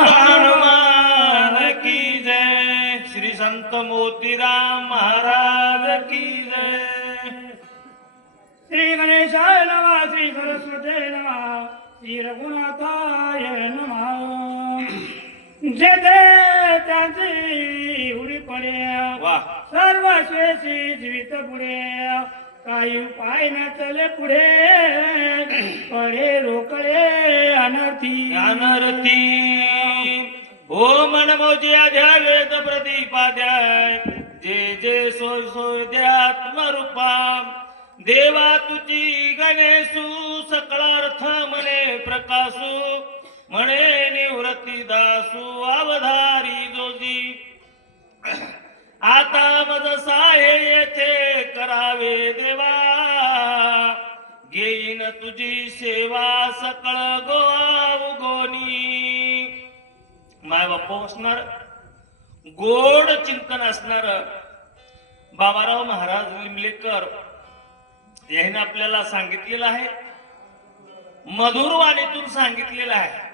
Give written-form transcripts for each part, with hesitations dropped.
हनुमान की जय, श्री संत मोतीराम महाराज की जय. श्री गणेशाय नमः, श्री सरस्वती नमः, श्री रघुनाथाय नमः. जेथे त्यांची उडी पडे वाह. सर्व स्वेशी जीवित पुढे, काही पाय न चले पुढे, पडे रोकळे अनर्थी. अनर्थी हो मनमोजिया द्या वेद प्रतिपाद्याय, जे जे सोय सोय द्या आत्मरूपा. देवा तुझी गणेशू सकळ अर्थ म्हणे प्रकाशू, म्हणे निवृत्ती दासू अवधारी जोजी. आता मज साहे येथे करावे देवा, घेईन तुझी सेवा सकळ गोवा उगोनी. माय बापू असणार, गोड चिंतन असणार बाबाराव महाराज लिमलेकर यांनी आपल्याला सांगितलेलं आहे, मधुर वाणीतून सांगितलेलं आहे.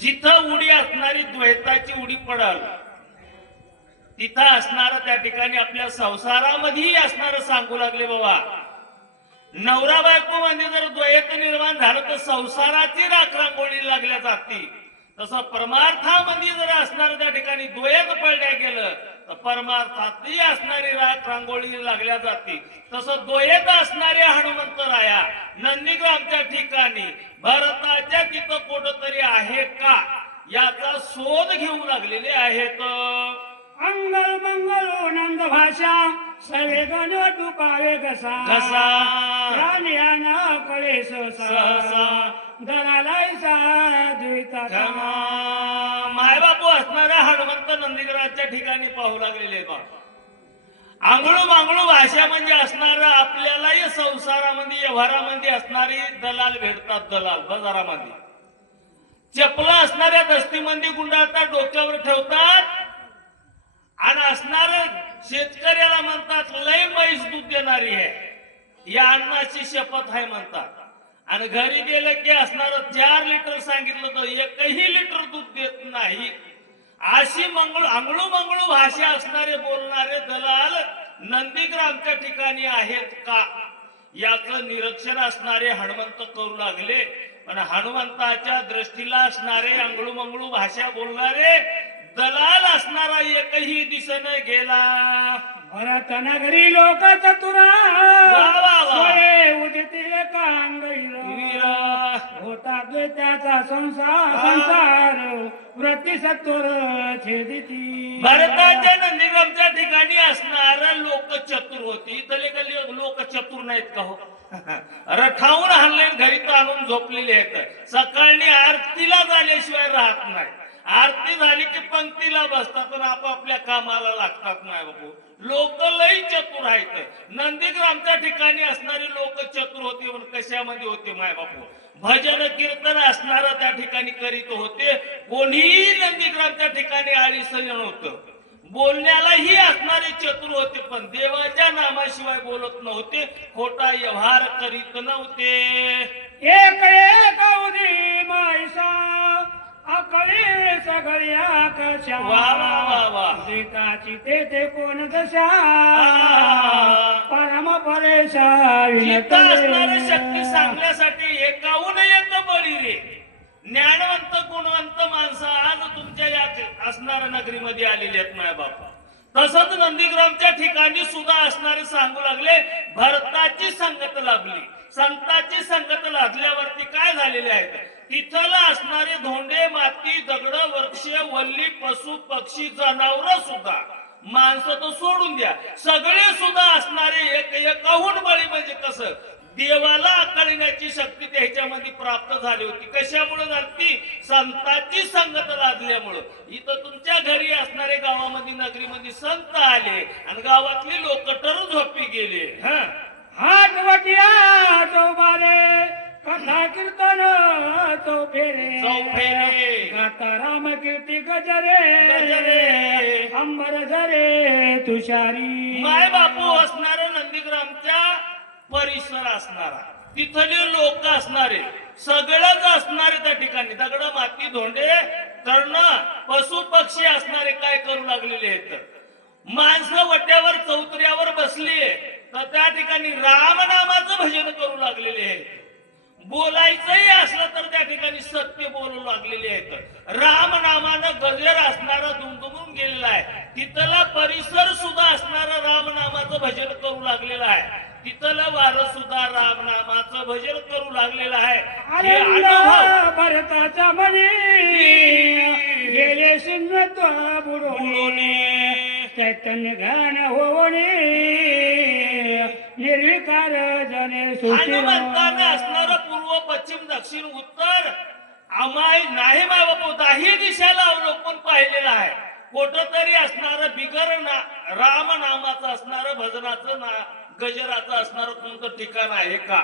जिथं उडी असणारी द्वैताची उडी पडल, तिथं असणार त्या ठिकाणी आपल्या संसारामध्येही असणार सांगू लागले बाबा. नवरा बायको मध्ये जर द्वैत निर्माण झालं तर संसाराची राखरांगोळी लागल्या जाते. तसं परमार्थामध्ये जर असणार त्या ठिकाणी द्वैत पडल्या गेलं तर परमार्थातही असणारी रांगोळी लागल्या जाते. तसं द्वैत असणारे हनुमंतराया नंदीग्रामच्या ठिकाणी भरताच्या तिथं कुठंतरी आहे का याचा शोध घेऊ लागलेले आहेत. अंगल मंगल नंद भाषा सवे गण टुकावे घसा घसा प्राण्याना कळे सहसा धनालायचा द्वैताचा. माय बापू असणाऱ्या हनुमंत नंदीग्रामच्या ठिकाणी पाहू लागलेले बा. आंघोळ मांगळू भाषा म्हणजे असणार आपल्यालाही संसारामध्ये व्यवहारामध्ये असणारी दलाल भेटतात. दलाल बाजारामध्ये चपला असणाऱ्या दस्तीमध्ये गुंडाळतात, डोक्यावर ठेवतात आणि असणार शेतकऱ्याला म्हणतात लय म्हैस दूध देणारी आहे, या अन्नाची शपथ आहे म्हणतात. आणि घरी गेलं की असणार 4 लिटर सांगितलं तर 1ही लिटर दूध देत नाही. अशी आंगळू मंगळू भाषा असणारे बोलणारे दलाल नंदीग्रामच्या ठिकाणी आहेत का याचं निरीक्षण असणारे हनुमंत करू लागले. पण हनुमंताच्या दृष्टीला असणारे आंगळू मंगळू भाषा बोलणारे दलाल असणारा एकही दिसेना गेला. भरत नगरी लोक चतुरा उदिती वीर होता त्याचा संसार वृत्ती सत्वर छेदिती. भारताच्या नंदीग्रामच्या ठिकाणी असणार लोक चतुर होती. तले लोक चतुर नाहीत का हो? रठावून हाणले घरी आणून झोपलेले आहेत. सकाळी आरतीला झाल्याशिवाय राहत नाही. आरती झाली की पंक्तीला बसतात आणि आपापल्या कामाला लागतात. नाही बाबू लोक लई चतुर आहेत. नंदीग्रामच्या ठिकाणी असणारे लोक चतुर होते. पण कशामध्ये होते माय बापू? भजन कीर्तन असणार त्या ठिकाणी करीत होते. कोणीही नंदीग्रामच्या ठिकाणी आळीसं नव्हतं. बोलण्यालाही असणारे चतुर होते, पण देवाच्या नामाशिवाय बोलत नव्हते, खोटा व्यवहार करीत नव्हते. एक एक उदी मायसा अकळे सगळी आकाशा वा वा वा वा. एकाची ते कोण दशा परम परेशा जिथं असणारी शक्ती सांगण्यासाठी एकाहून एक बळी रे. ज्ञानवंत गुणवंत माणसं आज तुमच्या या असणाऱ्या नगरीमध्ये आलेली आहेत माय बाप. तसंच नंदीग्रामच्या ठिकाणी सुद्धा असणारे सांगू लागले भरताची संगत लाभली. संतांची संगत लाभल्यावरती काय झालेले आहेत? तिथलं असणारे धोंडे माती दगड वृक्ष वल्ली पशु पक्षी जनावर सुद्धा माणसं तर सोडून द्या, सगळे सुद्धा असणारे एकाहून बळी. म्हणजे कसं देवाला आकळण्याची शक्ती त्याच्यामध्ये प्राप्त झाली होती. कशामुळे झाली? संतांची संगत लाभल्यामुळं. इथं तुमच्या घरी असणारे गावामध्ये नगरीमध्ये संत आले आणि गावातली लोक तर झोपी गेले. हात वटिया चौबारे कथा कीर्तन चौफेरे गाता राम कीर्ती गजरे अंबर झरे तुषारी. माय बापू असणारा नंदीग्रामच्या परिसर असणारा, तिथले लोक असणारे, सगळंच असणारे त्या ठिकाणी दगड माती हाती धोंडे तरण पशु पक्षी असणारे काय करू लागलेले आहेत माणसं वट्यावर चौतऱ्यावर बसली तर त्या ठिकाणी रामनामाचं भजन करू लागलेले आहेत बोलायचंही असलं तर त्या ठिकाणी सत्य बोलू लागलेले आहेत रामनामानं गजर असणारा दुमदुमून गेलेला आहे तिथला परिसर सुद्धा असणारा रामनामाचं भजन करू लागलेलं आहे तिथलं वारं सुद्धा रामनामाचं भजन करू लागलेलं आहे हे अनुभव भरताच्या मनी गेले शून्यत्व बुडवणे चैतन्य ज्ञान होणे निर्विकार जने हनुमंताने असणारं पूर्व पश्चिम दक्षिण उत्तर आम्हाही नाही बाबा दाही दिशेला अवलोकन पाहिलेलं आहे कुठं तरी असणारं बिगर राम नामाचं असणारं भजनाचं गजराचं असणारं कोणतं ठिकाण आहे का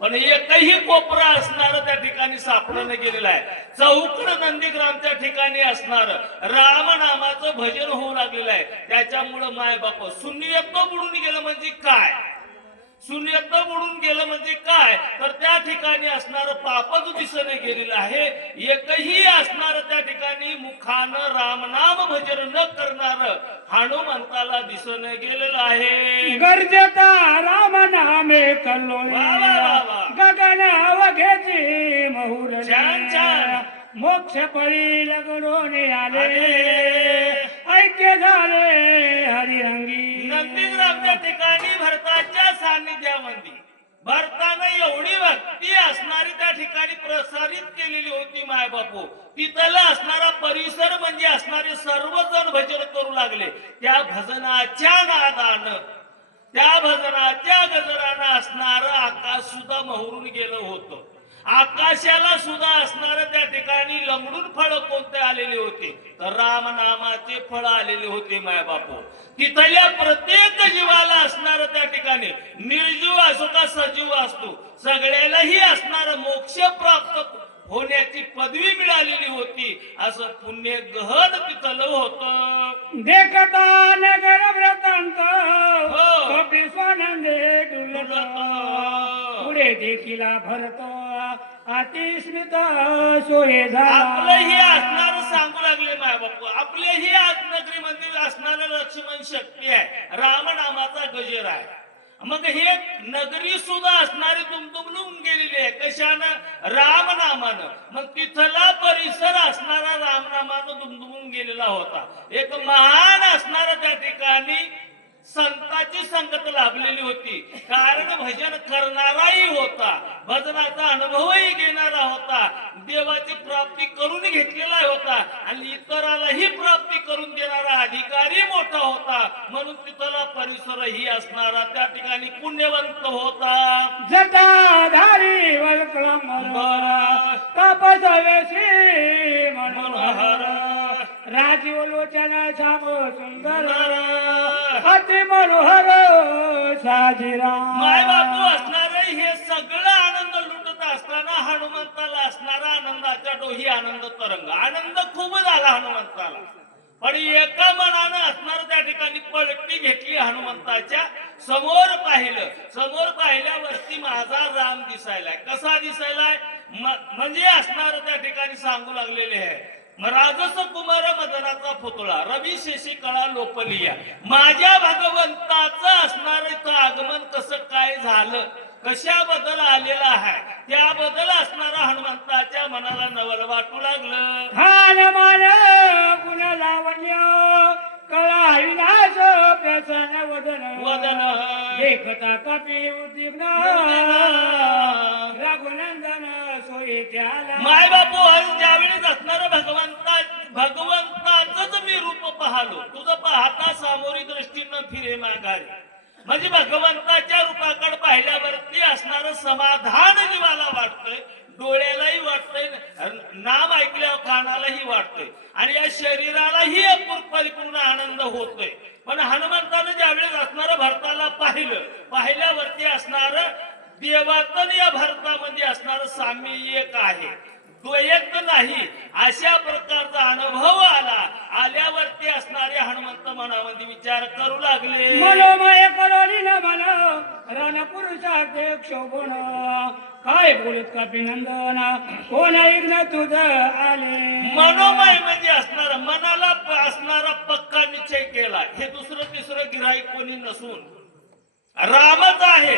पण एकही कोपरा असणारं त्या ठिकाणी सापडणं गेलेलं आहे चौकड नंदीग्रामच्या ठिकाणी असणार राम नामाचं भजन होऊ लागलेलं आहे त्याच्यामुळं माय बाप शून्यत्व बुडून गेलं म्हणजे काय शून्यत्व बुडून गेलं म्हणजे काय तर त्या ठिकाणी असणारं पापच दिसणे गेलेलं आहे एकही असणार त्या ठिकाणी मुखानं रामनाम भजन न करणार हनुमंताला दिसणे गेलेलं आहे गरजेचा राम नामे कल्लो वा वा वा वा. गगन वघेची महुर छान छान मोक्ष पळी लगडून आले ऐक्य झाले हरिरंगी नंदीग्रामच्या ठिकाणी भरताच्या सान्निध्यामध्ये भरतानं एवढी भक्ती असणारी त्या ठिकाणी प्रसारित केलेली होती माय बापू तिथला असणारा परिसर म्हणजे असणारे सर्वजण भजन करू लागले त्या भजनाच्या नादानं त्या भजनाच्या गजरानं असणार आकाश सुद्धा महरून गेलं होतं आकाशाला सुद्धा असणार त्या ठिकाणी लंगडून फळ कोणते आलेले होते तर रामनामाचे फळ आलेले होते माय बापू तिथल्या प्रत्येक जीवाला असणार त्या ठिकाणी निर्जीव असो का सजीव असतो सगळ्यालाही असणार मोक्ष प्राप्त होण्याची पदवी मिळालेली होती असं पुण्य गहन तिथलं होतं देखता नगर व्रतांत हो. कपी स्वानंदे डुलत पुढे देखिला भरत अतिस्मित सोये आपलंही झाला असणार सांगू लागले माय बापू आपल्याही आत्मनगरी मंदिर असणार लक्ष्मण शक्ती आहे रामनामाचा गजर आहे मग हे नगरी सुद्धा असणारी दुमदुमलून गेलेली आहे कशानं रामनामानं मग तिथला परिसर असणारा रामनामानं दुमदुमून गेलेला होता एक महान असणारा त्या ठिकाणी संतांची संगत लाभलेली होती कारण भजन करणाराही होता भजनाचा अनुभवही घेणारा होता देवाची प्राप्ती करून घेतलेला होता आणि इतरालाही प्राप्ती करून देणारा अधिकारी मोठा होता म्हणून तिथला परिसरही असणारा त्या ठिकाणी पुण्यवंत होता जटाधारी वल्कळंबर तपसवेशी मनोहर राजीव लोचन श्याम सुंदर अति मनोहर साजिरा माय बापू असणार हे सगळं आनंद लुटत असताना हनुमंताला असणारा आनंदाच्या डोही आनंद तरंग आनंद खूप झाला हनुमंताला पण एका मनानं असणार त्या ठिकाणी पलटी घेतली हनुमंताच्या समोर पाहिल्यावरती माझा राम दिसायलाय कसा दिसायलाय म्हणजे असणार त्या ठिकाणी सांगू लागलेले आहे राजस कुमार मदनाचा पुतळा रवी शेषी कळा लोपलिया माझ्या भगवंताचं असणार इथं आगमन कसं काय झालं कशाबद्दल आलेला आहे त्याबद्दल असणारा हनुमंताच्या मनाला नवल वाटू लागलं खान मान गुण लावण्य कळा विनाश प्रसन्न वदन देखता कपी उद्विग्न रघुनंदन सोयी त्याला माय बापू आज ज्यावेळेस असणार भगवंताच मी रूप पाहलो तुझं पाहता सामोरी दृष्टीनं फिरे माघारी म्हणजे भगवंताच्या रूपाकडे पाहिल्यावरती असणार समाधान जीवाला वाटतंय डोळ्यालाही वाटतंय नाम ऐकल्यावर कानालाही वाटतंय आणि या शरीरालाही परिपूर्ण आनंद होतोय पण हनुमंतानं ज्यावेळेस असणार भरताला पाहिल्यावरती असणार देवातन या भरतामध्ये असणार साम्य एक आहे द्वैत नाही अशा प्रकारचा अनुभव आल्यावरती असणारे हनुमंत मनामध्ये विचार करू लागले मनोमय करोली न मन रण पुरुषार्थे क्षोभण काय बोलत कापिनंदन कोण ऐकणं तुझं आले मनोमय म्हणजे असणारा मनाला असणारा पक्का निश्चय केला हे दुसरं तिसरं गिराईक कोणी नसून रामच आहे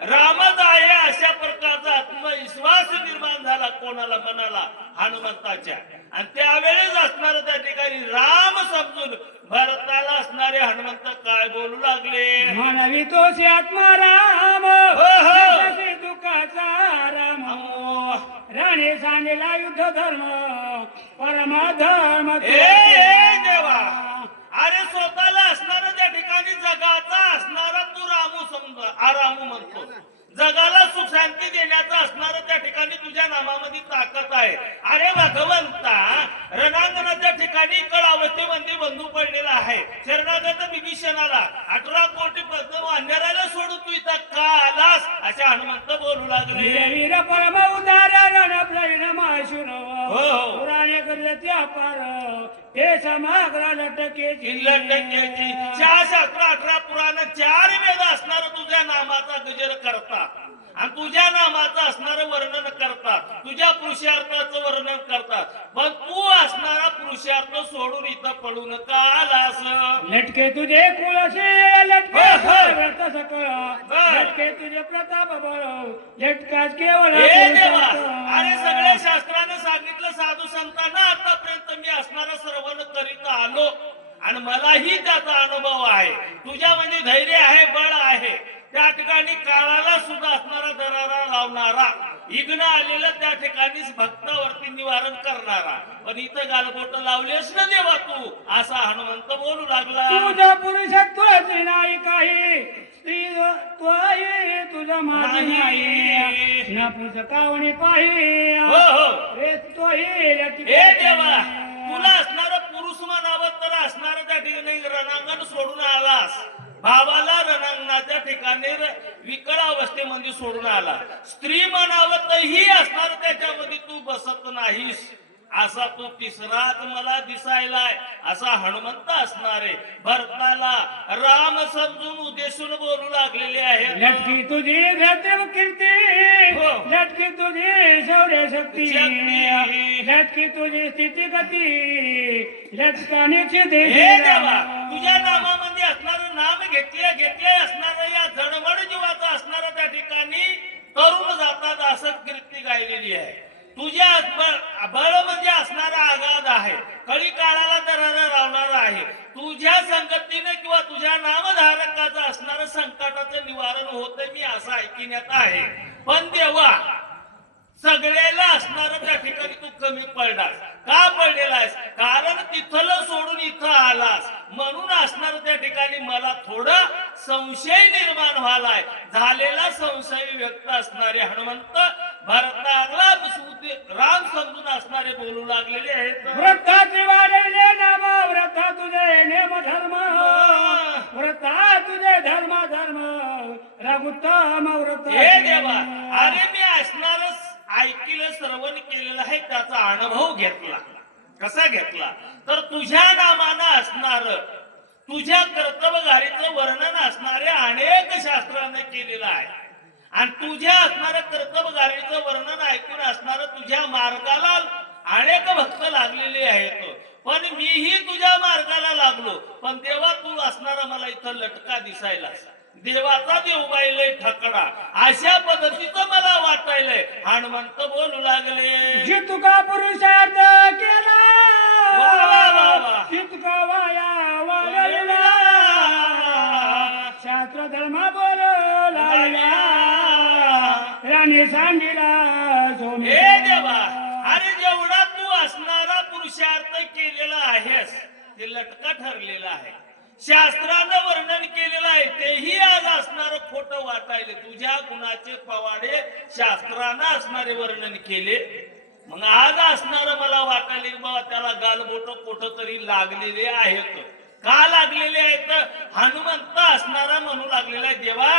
रामच आहे अशा प्रकारचा आत्मविश्वास निर्माण झाला कोणाला मनाला हनुमंताच्या आणि त्यावेळेस असणार त्या ठिकाणी राम समजून भरताला असणारे हनुमंत काय बोलू लागले मानवी तोशी आत्मा राम जगाशी दुःखाचा राम राणे सांगेला युद्ध धर्म परमाधर्म ए देवा अरे स्वतःला असणारा त्या ठिकाणी जगाचा असणारा तू रामू समज रामू म्हणतो जगाला सुख शांती देण्याचा असणारा त्या ठिकाणी तुझ्या नामामध्ये ताकद आहे अरे भगवंता रणांगणाच्या ठिकाणी कळ अवस्थेमध्ये बंधू पडलेला आहे शरणागत विभीषणाला 18 कोटी पद्म अंधाराला सोडून तू इथं का आलास अशा हनुमंत बोलू लागले वीर परम उदार रण प्रवीण माशुर हो. पुराणे करते अपार हे समाग्र लटकेची लटकेची 4 शास्त्र 18 पुराण 4 वेद असणार तुझ्या नामाचा गजर करतात आणि तुझ्या नामाचं असणारं वर्णन करतात तुझ्या पुरुषार्थाचं वर्णन करतात पण तू असणारा पुरुषार्थ सोडून इथं पडून का आलास लटके तुझे कुळशे लटके व्रत सकळ लटके तुझे प्रताप बळ लटकाच केवळ हे देवा अरे सगळ्या शास्त्रानं सांगितलं साधू संतांना आतापर्यंत मी असणारा सर्वण करीत आलो आणि मलाही त्याचा अनुभव आहे तुझ्या म्हणजे धैर्य आहे बळ आहे त्या ठिकाणी काळाला सुद्धा असणारा दरारा लावणारा इग्न आलेलं त्या ठिकाणीच भक्तावरती निवारण करणारा पण इथं गालबोट लावलेस ना देवा तू असा हनुमंत बोलू लागला तुझा पुरुषत्वाची नाही काही स्त्री तू आहे तुझा माझी नाही ना पुरुष कावणी पाहि हो रे तो हे देवा तुला असणारा पुरुष म्हणावं तर असणारा त्या ठिकाणी रणांगण सोडून आलास भावाला रणांगणाच्या ठिकाणी विकळ अवस्थेमध्ये सोडून आला स्त्री म्हणावं तरीही असणार त्याच्यामध्ये तू बसत नाहीस असा तू तिसराच मला दिसायलाय असा हनुमंत असणारे भरताला राम समजून उद्देशून बोलू लागलेले आहे लटकी तुझी धर्म कीर्ती लटकी तुझी शौर्य शक्ती लटकी तुझी स्थिती गती लटकानेची हे देवा तुझ्या नामामध्ये असणारं नाम घेतले असणारं या जडमड जीवाचा असणारा त्या ठिकाणी तरुण जातात असं कीर्ती गायलेली आहे तुझ्या बळ म्हणजे असणारा आघात आहे कळी काळाला दरारा लावणारा आहे तुझ्या संगतीने किंवा तुझ्या नामधारकाचं असणारं संकटाचं निवारण होतं मी असं ऐकण्यात आहे पण देवा सगळ्याला असणार त्या ठिकाणी तू कमी पडलास का पडलेला आहेस कारण तिथलं सोडून इथं आलास म्हणून असणार त्या ठिकाणी मला थोडा संशय निर्माण व्हालाय झालेला संशय व्यक्त असणारे हनुमंत भरताला राम समजून असणारे बोलू लागलेले आहेत व्रताचे वाढवले नाम व्रता तुझे नेम धर्म व्रता तुझे धर्म रघुत्तम व्रत हे देवा अरे मी असणारच ऐकलं श्रवण केलेलं आहे त्याचा अनुभव घेतला कसा घेतला तर तुझ्या नामानं असणार तुझ्या कर्तव्यगारीचं वर्णन असणारे अनेक शास्त्राने केलेलं आहे आणि तुझ्या असणाऱ्या कर्तव्यगारीचं वर्णन ऐकून असणार तुझ्या मार्गाला अनेक भक्त लागलेले आहेत पण मीही तुझ्या मार्गाला लागलो पण तेव्हा तू असणारा मला इथं लटका दिसायला देवाचा देवबाईले ठकडा अशा पद्धतीचं मला वाटायलंय हनुमंत बोलू लागले जी तुका पुरुषार्थ केला तितका वाया वाढवला शास्त्र धर्म बोलला राणी सांगिला हे देवा अरे जेवढा तू असणारा पुरुषार्थ केलेला आहेस ते लटका ठरलेला आहे शास्त्रानं वर्णन केलेलं आहे तेही आज असणार खोटं वाटायले तुझ्या गुणाचे पवाडे शास्त्रानं असणारे वर्णन केले मग आज असणार मला वाटायले बाबा त्याला गालबोट कुठं तरी लागलेले आहेत का लागलेले आहेत हनुमंत असणारा म्हणू लागलेला आहे देवा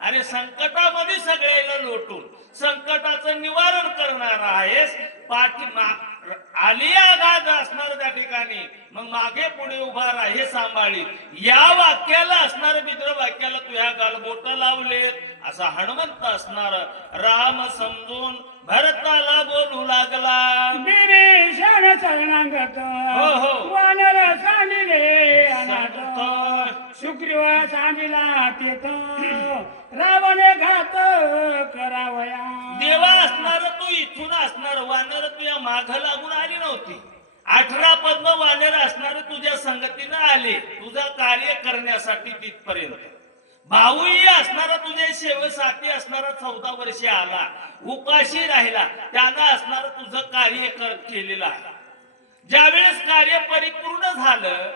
अरे संकटामध्ये सगळ्याला लोटून संकटाचं निवारण करणारा आहेस आली आघात असणार त्या ठिकाणी मग मागे पुढे उभा राहा हे सांभाळी या वाक्याला असणार मित्र वाक्याला तुझ्या गालबोट लावलेत असा हनुमंत असणार राम समजून भरताला बोलू लागला विभीषण शरणागत हो. वानर सांडिले अनाथ सुग्रीव सांडिला तेथ रावणे घात करावया देवा असणार तू इथून असणार वानर तुझ्या माग लागून आली नव्हती 18 पद्म वानर असणार तुझ्या संगतीनं आले तुझं कार्य करण्यासाठी तिथपर्यंत भाऊही असणारा तुझ्या सेवेसाठी असणारा 14 वर्षे आला उपाशी राहिला त्यानं असणार तुझं कार्य केलेलं आहे ज्यावेळेस कार्य परिपूर्ण झालं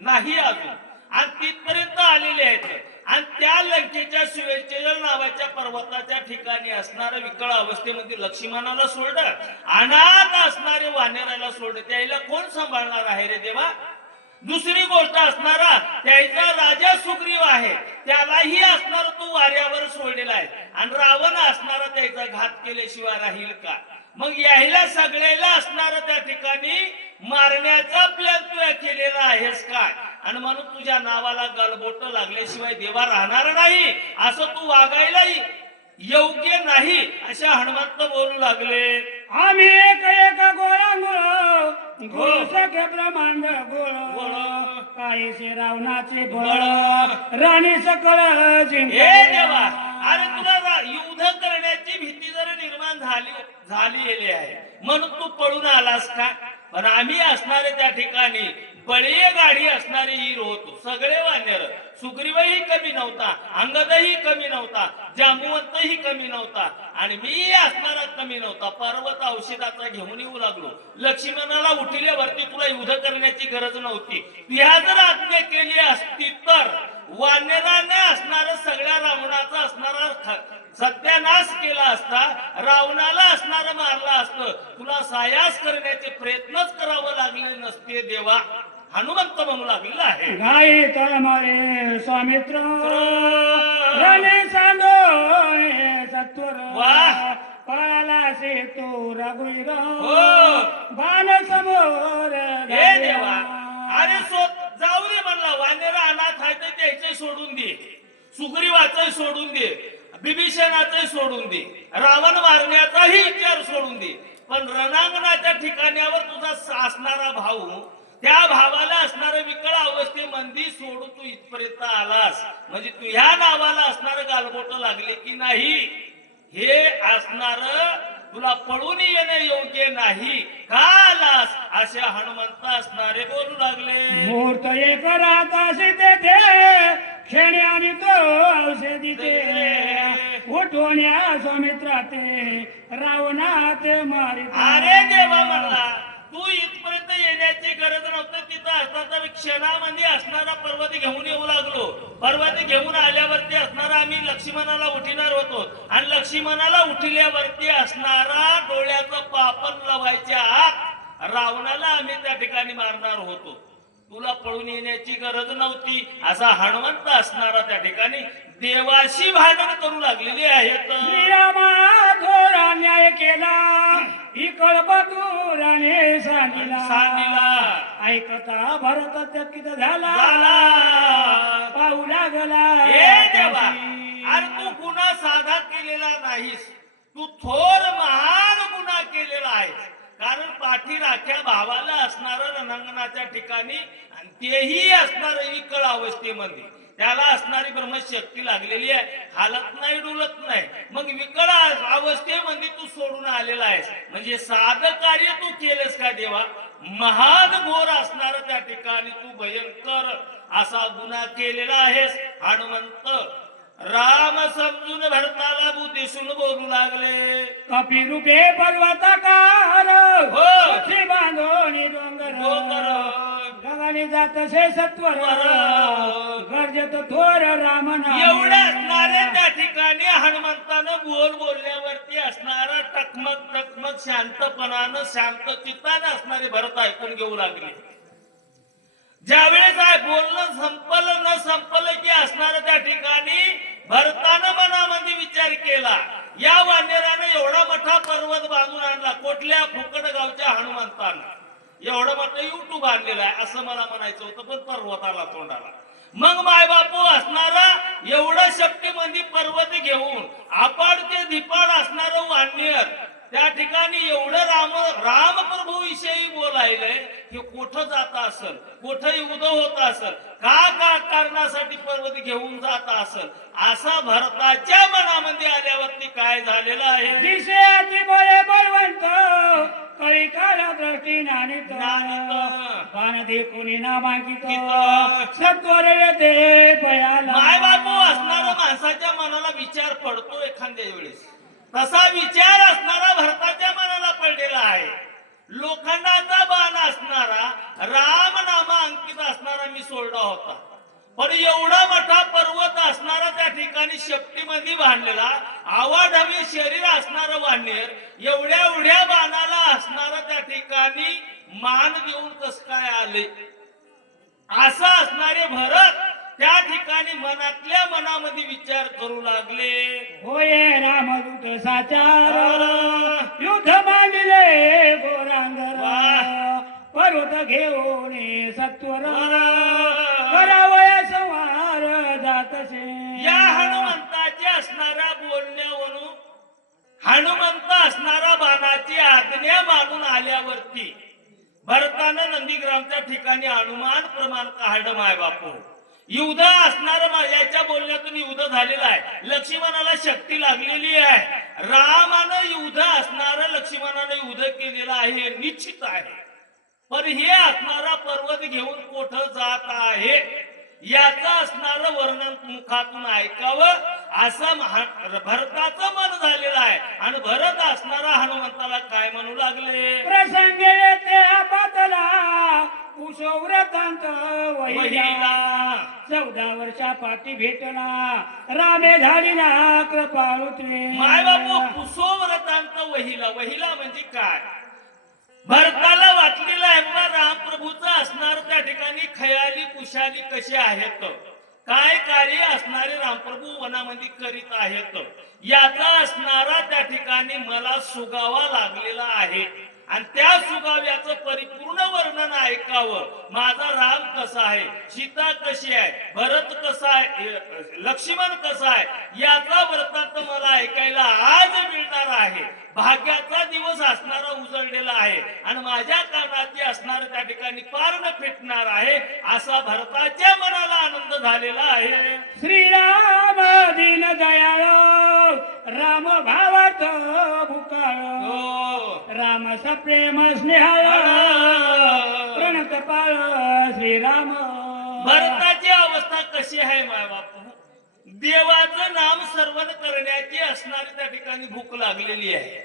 नाही अजून आणि तिथपर्यंत आलेले आहेत आणि त्या लंकेच्या शिवेचेजळ नावाच्या पर्वताच्या ठिकाणी असणाऱ्या विकळ अवस्थेमध्ये लक्ष्मणाला सोडलं अनाथ असणारे वानेराला सोडलं त्याला कोण सांभाळणार आहे रे देवा दुसरी गोष्ट असणारा त्याचा राजा सुग्रीव आहे त्यालाही असणार तू वाऱ्यावर सोडलेला आहे आणि रावण असणारा त्याचा घात केल्याशिवाय राहील का मग यायला सगळ्याला असणार त्या ठिकाणी मारण्याचा प्लॅन तू केलेला आहेस काय आणि म्हणून तुझ्या नावाला गलबोट लागल्याशिवाय देवा राहणार नाही असं तू वागायला योग्य नाही अशा हनुमंत बोलू लागले आम्ही एक एक गोळांगुळ गोळ सखे ब्रह्मांड गोळ काहीसे रावणाचे बळ राणी सकळ हे जिंकले देवा अरे तुला युद्ध करण्याची भीती जर निर्माण झाली आहे म्हणून तू पळून आलास का पण आम्ही असणारे त्या ठिकाणी बळीय गाडी असणारे हीर होतो सगळे वानर सुग्रीवही कमी नव्हता अंगदही कमी नव्हता जांबुवंतही कमी नव्हता आणि मी असणारा कमी नव्हता पर्वत औषधाचा घेऊन येऊ लागलो लक्ष्मणाला उठल्यावरती तुला युद्ध करण्याची गरज नव्हती ह्या जर आज्ञा केली असती तर वानराने असणारा सगळ्या रावणाचा असणारा सत्यानाश केला असता रावणाला असणारा मारला असतं तुला सायास करण्याचे प्रयत्नच करावं लागले नसते देवा हनुमंत म्हणू लागलेला आहे गाई तळमळे स्वामित्र राणे सांगो सत्वर वाह. पळाला से तो रघुवीर बाण समोर हे देवा अरे जाऊ दे म्हणला वानेरा अनाथ आहे तर त्याचे सोडून दे सुग्रीवाचं सोडून दे विभीषणाचे सोडून दे रावण मारण्याचाही विचार सोडून दे पण रणांगणाच्या ठिकाणावर तुझा असणारा भाऊ त्या भावाला असणाऱ्या विकळ अवस्थेमध्ये सोडून तू इथपर्यंत आलास म्हणजे तुझ्या नावाला असणारं गालबोट लागले की नाही हे असणार तुला पळून येणं योग्य नाही का आलास अशा हनुमंत असणारे बोलू लागले मुहूर्त एक राताशी तेथे खेणे आणि तो औषधी ते उठवण्या स्वामित्रा ते रावणात मारी अरे देवा म्हणला तू इथपर्यंत येण्याची गरज नव्हती तिथं असता तर क्षणामध्ये असणारा पर्वत घेऊन येऊ लागलो पर्वत घेऊन आल्यावरती असणारा आम्ही लक्ष्मणाला उठणार होतो आणि लक्ष्मणाला उठल्यावरती असणारा डोळ्याचं पापण लावायच्या आत रावणाला आम्ही त्या ठिकाणी मारणार होतो तुला पळून येण्याची गरज नव्हती असा हनुमंत असणारा त्या ठिकाणी देवाशी भांडण करू लागलेले आहेत थोडा न्याय केला इकळ बदुराने सांगितला ऐकता भरत चकित झाला पाहू लागला हे देवा अरे तू गुन्हा साधा केलेला नाहीस तू थोर महान गुन्हा केलेला आहेस कारण पाठीराख्या भावाला असणार रणांगणाच्या ठिकाणी आणि तेही असणार विकळ अवस्थेमध्ये त्याला असणारी ब्रह्मशक्ती लागलेली आहे हालत नाही डुलत नाही मग विकळ अवस्थेमध्ये तू सोडून आलेला आहेस म्हणजे साधं कार्य तू केलंस का देवा महान घोर असणार त्या ठिकाणी तू भयंकर असा गुन्हा केलेला आहेस हनुमंत राम समजून भरताला बुद्धीसून बोलू लागले कपी रूपे पर्वताकार हो बांधोनी डोंगर गगनी जात से सत्वर गरजत थोर रामन एवढ्या असणारे त्या ठिकाणी हनुमंतानं बोलल्यावरती असणारा टकमक शांतपणानं शांत चित्तानं असणारे भरत ऐकून घेऊ लागले ज्यावेळेस बोलणं संपलं न संपलं की असणार त्या ठिकाणी भरतानं मनामध्ये विचार केला या वानेरानं एवढा मोठा पर्वत बांधून आणला कुठल्या फुकट गावच्या हनुमंतानं एवढं मोठं युट्यूब आणलेलं आहे असं मला म्हणायचं होतं पण पर्वताला तोंडाला मग मायबापू असणारा एवढं शक्तिमंदी पर्वत घेऊन आपाड ते धिपाड असणारं वानेर त्या ठिकाणी एवढं रामप्रभू विषयी बोलायलंय की कुठं जात असल कुठं युद्ध होत असल का कारणासाठी पर्वत घेऊन जात असल असा भरताच्या मनामध्ये आल्यावरती काय झालेलं आहे दिसे अति बळे बळवंत कळी काला दृष्टी नानित पान देखुनी नामांकित सत्वर येते पयाला माय बापू असणारा माणसाच्या मनाला विचार पडतो एखाद्या वेळेस तसा विचार असणारा भरताच्या मनाला पडलेला आहे लोखंडाचा बाण असणारा राम नामा अंकित असणारा मी सोडला होता पण एवढा मोठा पर्वत असणारा त्या ठिकाणी शक्तीमध्ये बांधलेला आवाढवी शरीर असणारं वानेर एवढ्या बाणाला असणारा त्या ठिकाणी मान देऊन कस काय आले असं असणारे भरत त्या ठिकाणी मनातल्या मनामध्ये विचार करू लागले होय रामदूत साचार युद्ध मांडले गोरांगर पर्वत घेऊन सत्वर करावया संहार जातसे या हनुमंताचे असणाऱ्या बोलण्यावरून हनुमंत असणारा बाणाची आज्ञा मानून आल्यावरती भरतानं नंदीग्रामच्या ठिकाणी हनुमान प्रमाण काढलं माय बापू युद्ध असणार याच्या बोलण्यातून युद्ध झालेलं आहे लक्ष्मणाला शक्ती लागलेली आहे रामानं युद्ध असणार लक्ष्मणानं युद्ध केलेलं आहे निश्चित आहे पण हे असणारा पर्वत घेऊन कुठं जात आहे याचं असणारं वर्णन मुखातून ऐकावं असं भरताचं मन झालेलं आहे आणि भरत असणारा हनुमंताला काय म्हणू लागले प्रसंग येते पातला कुशव्रतांत वहिला 14 वर्षा पाठी भेटला रामे झालीला कृपाळुत्वे माय बापू कुशव्रतांत वहिला म्हणजे काय भरताला वाटलेला आहे बा रामप्रभूचं असणार त्या ठिकाणी खयाली कुशाली कसे आहेत काय कार्य असणारे रामप्रभू वनामध्ये करीत आहेत याचा असणारा त्या ठिकाणी मला सुगावा लागलेला आहे आणि त्या सुगाव्याचं परिपूर्ण वर्णन ऐकावं माझा राम कसा आहे सीता कशी आहे भरत कसा आहे लक्ष्मण कसा आहे याचा वृत्तांत मला ऐकायला आज मिळणार आहे भाग्याचा दिवस असणारा उजळलेला आहे आणि माझ्या कानाची असणार त्या ठिकाणी पार न पेटणार आहे असा भरताच्या मनाला आनंद झालेला आहे श्रीराम दीन दयाळ राम भावात भुकाळ राम सप्रेम स्नेहाळ प्रणत पाळ श्रीराम भरताची अवस्था कशी आहे माय बापू देवाचं नाम सर्वन करण्याची असणारी त्या ठिकाणी भूक लागलेली आहे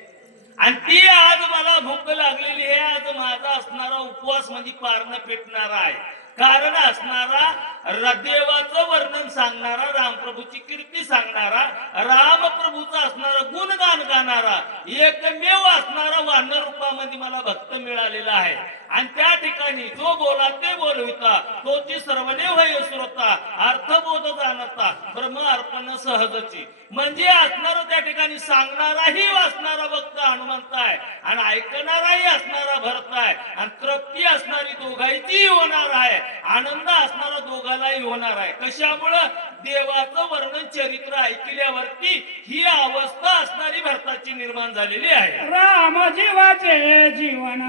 आणि ती आज मला भूक लागलेली आहे आज माझा असणारा उपवास म्हणजे पारणं पेटणारा आहे कारण असणारा देवाचं वर्णन सांगणारा रामप्रभूची कीर्ती सांगणारा रामप्रभूचा असणारा गुणगान गाणारा एकमेव असणारा वानर रूपामध्ये मला भक्त मिळालेला आहे आणि त्या ठिकाणी जो बोला ते बोलविता तो ती सर्वने होय श्रोता अर्थबोध जाणता ब्रह्म अर्पण सहजची म्हणजे असणारा त्या ठिकाणी सांगणाराही वाचणारा भक्त हनुमंत आहे आणि ऐकणाराही असणारा भरत आहे आणि तृप्ती असणारी दोघांची होणार आहे आनंद असणारा दोघांनाही होणार आहे कशामुळं देवाचं वर्णन चरित्र ऐकल्यावरती ही अवस्था असणारी भरताची निर्माण झालेली आहे राम जीवाचे जीवन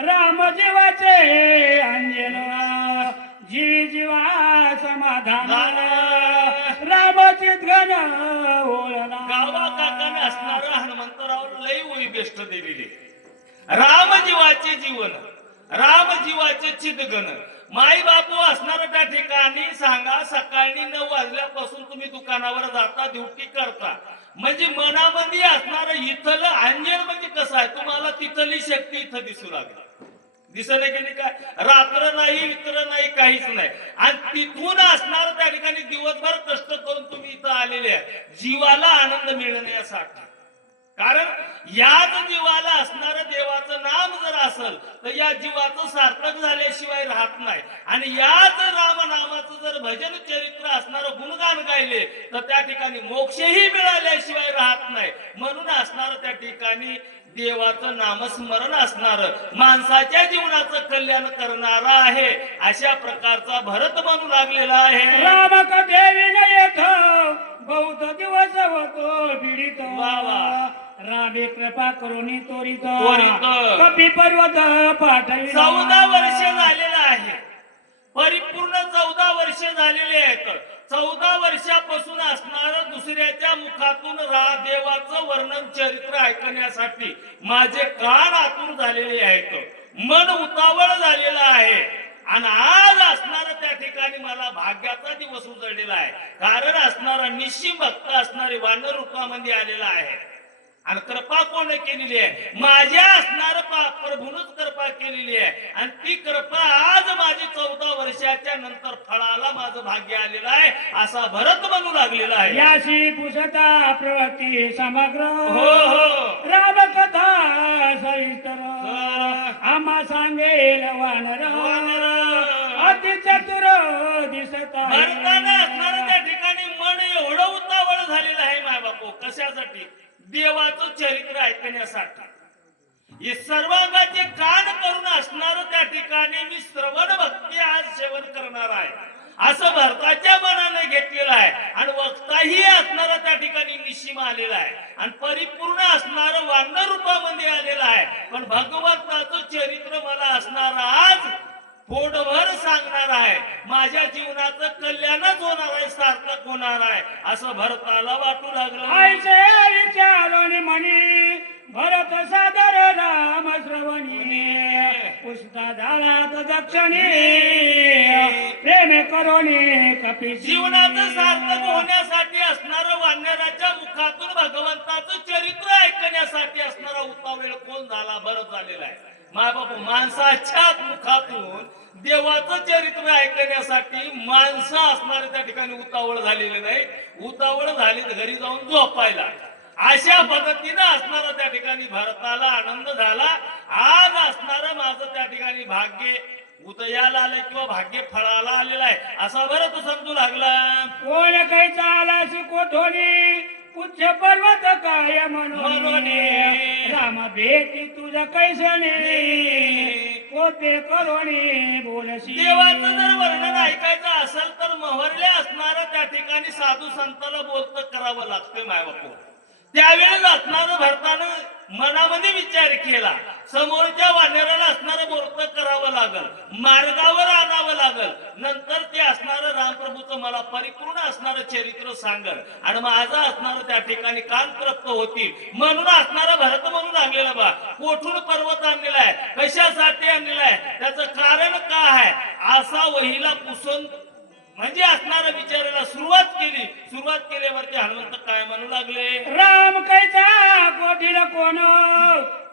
राम जीवाचे अंजन जीवी जीवा समाधान रामचित घन ओळला गावा काकाने असणारा हनुमंतराव लई ओळी बेस्ट दिलेली राम जीवाचे जीवन राम जीवाचे चिदगण माई बापू असणार त्या ठिकाणी सांगा सकाळी 9 वाजल्यापासून तुम्ही दुकानावर जाता ड्युटी करता म्हणजे मनामध्ये असणार इथलं अंजन म्हणजे कसं आहे तुम्हाला तिथली शक्ती इथं दिसू लागली दिसत गेली काय रात्र नाही मित्र नाही काहीच नाही आणि तिथून असणार त्या ठिकाणी दिवसभर कष्ट करून तुम्ही इथं आलेले आहे जीवाला आनंद मिळण्यासाठी कारण याच जीवाला असणारं देवाचं नाम जर असेल तर या जीवाचं सार्थक झाल्याशिवाय राहत नाही आणि याच राम राम नामाचं जर भजन चरित्र असणारं गुणगान गायले तर त्या ठिकाणी मोक्षही मिळाल्याशिवाय राहत नाही. म्हणून असणार त्या ठिकाणी देवाचं नामस्मरण असणार माणसाच्या जीवनाचं कल्याण करणार आहे. अशा प्रकारचा भरत म्हणू लागलेला आहे. राम कथेवी न येथ बहुत दिवस होतो पीडित वा वा. रामे कृपा करुणी त्वरित त्वरित. कपी पर्वत पाठवी 14 वर्ष झालेलं आहे. परिपूर्ण 14 वर्ष झालेले आहेत. 14 वर्षापासून असणार दुसऱ्याच्या मुखातून देवाचं वर्णन चरित्र ऐकण्यासाठी माझे कान आतुर झालेले आहेत. मन उतावळ झालेलं आहे. आणि आज असणार त्या ठिकाणी मला भाग्याचा दिवस उजळलेला आहे. कारण असणारा निश्चिम भक्त असणारे वानर रूपामध्ये आलेला आहे. आणि कृपा कोण केलेली आहे? माझ्या असणार प्रभूनच कृपा केलेली आहे. आणि ती कृपा आज माझी 14 वर्षाच्या नंतर फळाला माझं भाग्य आलेलं आहे असा भरत म्हणू लागलेला आहे. याशी पुसता प्रवृत्ती समग्र हो हो. राम कथा सविस्तर आम्हा सांगेल वानर अति चतुर दिसता. भरताना असणार त्या ठिकाणी मन एवढं उतावळ झालेलं आहे माय बापू. कशासाठी? देवाचं चरित्र ऐकण्यासाठी. हे सर्वांगाचे कान करून असणार त्या ठिकाणी मी श्रवण भक्ती आज सेवन करणार आहे असं भरताच्या मनाने घेतलेलं आहे. आणि वक्ताही असणारा त्या ठिकाणी निश्चिम आलेला आहे. आणि परिपूर्ण असणार वानर रूपामध्ये आलेला आहे. पण भगवंताचं चरित्र मला असणार आज पोटभर सांगणार आहे. माझ्या जीवनाचं कल्याणच होणार आहे, सार्थक होणार आहे असं भरताला वाटू लागलं. आईचे विचारोनी म्हणी भरत सादर राम श्रवणी पुसता झाला तर दक्षिणी प्रेम करोनी कपी. जीवनाचं सार्थक होण्यासाठी असणारं वानराच्या मुखातून भगवंताचं चरित्र ऐकण्यासाठी असणारा उतावेळ कोण झाला? भरत झालेला आहे. माय बापू, माणसाच्या मुखातून देवाचं चरित्र ऐकण्यासाठी माणसं असणारे त्या ठिकाणी उतावळ झालेले नाही. उतावळ झाली तर घरी जाऊन झोपायला. अशा पद्धतीनं असणारा त्या ठिकाणी भरताला आनंद झाला. आज असणारं माझं त्या ठिकाणी भाग्य उदयाला आले किंवा भाग्य फळाला आलेला आहे असा भरत समजू लागला. कोण काही चाला कोठोनी उच्च पर्वत काय म्हणून राम भेटी तुझा कैसने कोते करोणी बोलशी. देवाचं जर वर्णन ऐकायचं असेल तर महरले असणारं त्या ठिकाणी साधू संताला बोलत करावं लागतं माय बापू. त्यावेळेस असणारं भरतानं मनामध्ये विचार केला. समोरच्या वानराला असणारं बोलत करावं लागल, मार्गावर आणावं लागल. नंतर ते असणारं रामप्रभूचं मला परिपूर्ण असणारं चरित्र सांगल आणि माझं असणारं त्या ठिकाणी कान तृप्त होतील. म्हणून असणारा भरत म्हणून लागलेला बा कोठून पर्वत आणलेला आहे, कशासाठी आणलेला आहे, त्याचं कारण काय आहे असा वहीला पुसून म्हणजे असणारा विचारायला सुरुवात केली. सुरुवात केल्यावरती हनुमंत काय म्हणू लागले? राम कैचा कोठीला कोण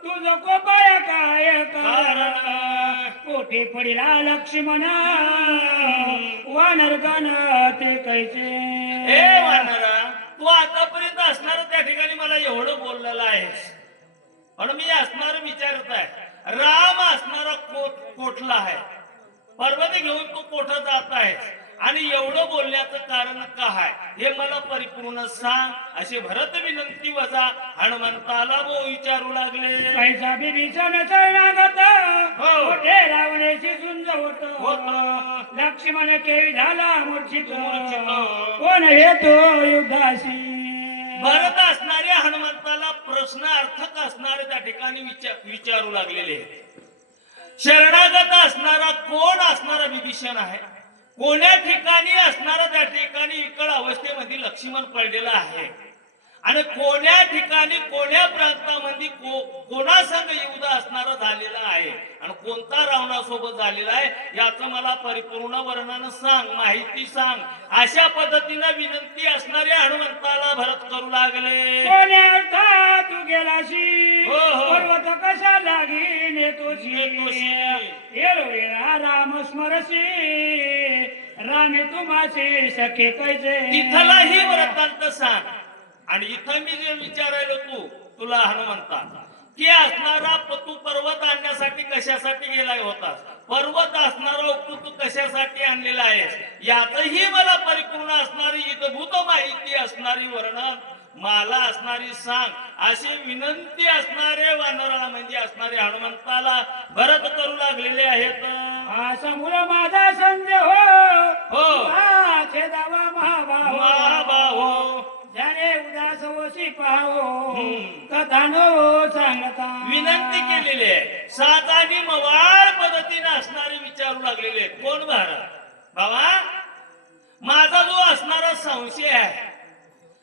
तुझ कोपया काय कारण कोठे पडिला लक्ष्मण वानर गण ते कैचे. हे वानरा, तू आतापर्यंत असणार त्या ठिकाणी मला एवढं बोललेलं आहेस, पण मी असणार विचारत आहे. राम असणारा कोठला आहे, पर्वत घेऊन तू कोठं जात आहेस आणि एवढं बोलण्याचं कारण काय हे मला परिपूर्ण सांग अशी भरत विनंती वजा हनुमंताला विचारू लागले. कैसा बिभीषण शरणागत कोठे रावणेची झुंज होत लक्ष्मण केळी झाला मूर्छित कोण येतो युद्धाशी. भरत असणारे हनुमंताला प्रश्नार्थक असणारे त्या ठिकाणी विचारू लागलेले. शरणागत असणारा कोण असणारा विभीषण आहे, कोण्या ठिकाणी असणारा त्या ठिकाणी इकड अवस्थेमध्ये लक्ष्मण पडलेला आहे आणि कोण्या ठिकाणी कोण्या प्रांतामध्ये कोणासंग युद्ध असणारा झालेला आहे आणि कोणता रावणासोबत झालेला आहे याचं मला परिपूर्ण वर्णन सांग, माहिती सांग. अशा पद्धतीने विनंती असणाऱ्या हनुमंताला भरत करू लागले. कोण्या तू गेलाशी हो, हो. पर्वत कशा लागी नेतोशी येळोवेळा राम स्मरशी रामे तुम्हाचे सखे कैसे. तिथलाही वृत्तांत सांग. आणि इथं मी जे विचारायलो तुला हनुमंता की असणारा तू पर्वत आणण्यासाठी कशासाठी गेलाय होतास, पर्वत असणारा तू कशासाठी आणलेला आहेस, यातही मला परिपूर्ण असणारी इतभूत माहिती असणारी वर्णन मला असणारी सांग, अशी विनंती असणारे वानराला म्हणजे असणारे हनुमंताला भरत करू लागलेले आहेत. असा मुला माझा संदेह हो. छेदावा महाभाव महाभाहो ज्याने उदास वशी पाहो हम्म. कथा नो सांगता विनंती केलेली आहे. सात आणि मवाळ पद्धतीने असणारे विचारू लागलेले आहेत. कोण महाराज बाबा, माझा जो असणारा संशय आहे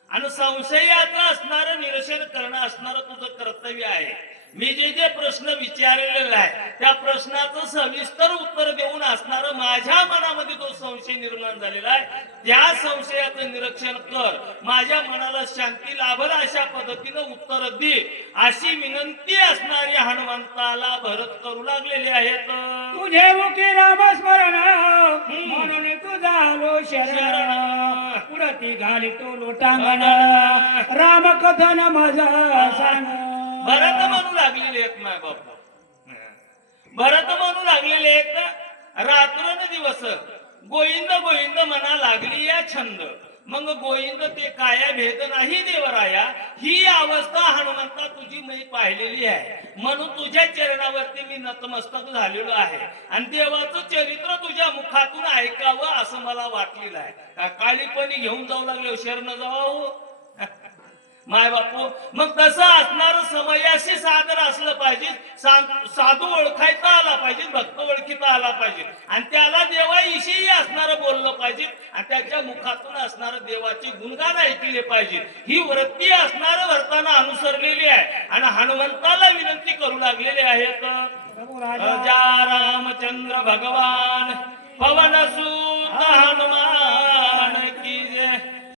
आणि संशयाचं असणारं निरसन करणं असणारं तुझं कर्तव्य आहे. मी जे जे प्रश्न विचारलेला आहे त्या प्रश्नाचं सविस्तर उत्तर देऊन असणारं माझ्या मनामध्ये जो संशय निर्माण झालेला आहे त्या संशयाचं निरीक्षण कर, माझ्या मनाला शांती लाभल अशा पद्धतीनं उत्तर दे, अशी विनंती असणारी हनुमंताला भरत करू लागलेले आहेत. तुझे मुखी रामस्मरण म्हणून तुझा आलो शरण पुढती घाली तो लोटांगण रामकथन माझा सांग. भरत म्हणू लागलेले आहेत माय बाप, भरत म्हणू लागलेले आहेत रात्र न दिवस गोविंद गोविंद म्हणा लागली या छंद. मग गोविंद ते काया भेद नाही देवराया, ही अवस्था हनुमंता तुझी मी पाहिलेली आहे, म्हणून तुझ्या चरणावरती मी नतमस्तक झालेलो आहे आणि देवाचं चरित्र तुझ्या मुखातून ऐकावं असं मला वाटलेलं आहे. का काळीपणी घेऊन जाऊ लागले शरण जावा माय बापू. मग तसं असणार समयाशी सादर असलं पाहिजे, साधू ओळखायचा आला पाहिजे, भक्त ओळखीता आला पाहिजे आणि त्याला देवाविषयी असणारं बोललं पाहिजे आणि त्याच्या मुखातून असणारं देवाचे गुणगान ऐकले पाहिजे. ही वृत्ती असणारं भरताना अनुसरलेली आहे आणि हनुमंताला विनंती करू लागलेले आहेत. राजा रामचंद्र भगवान पवन सूत हनुमान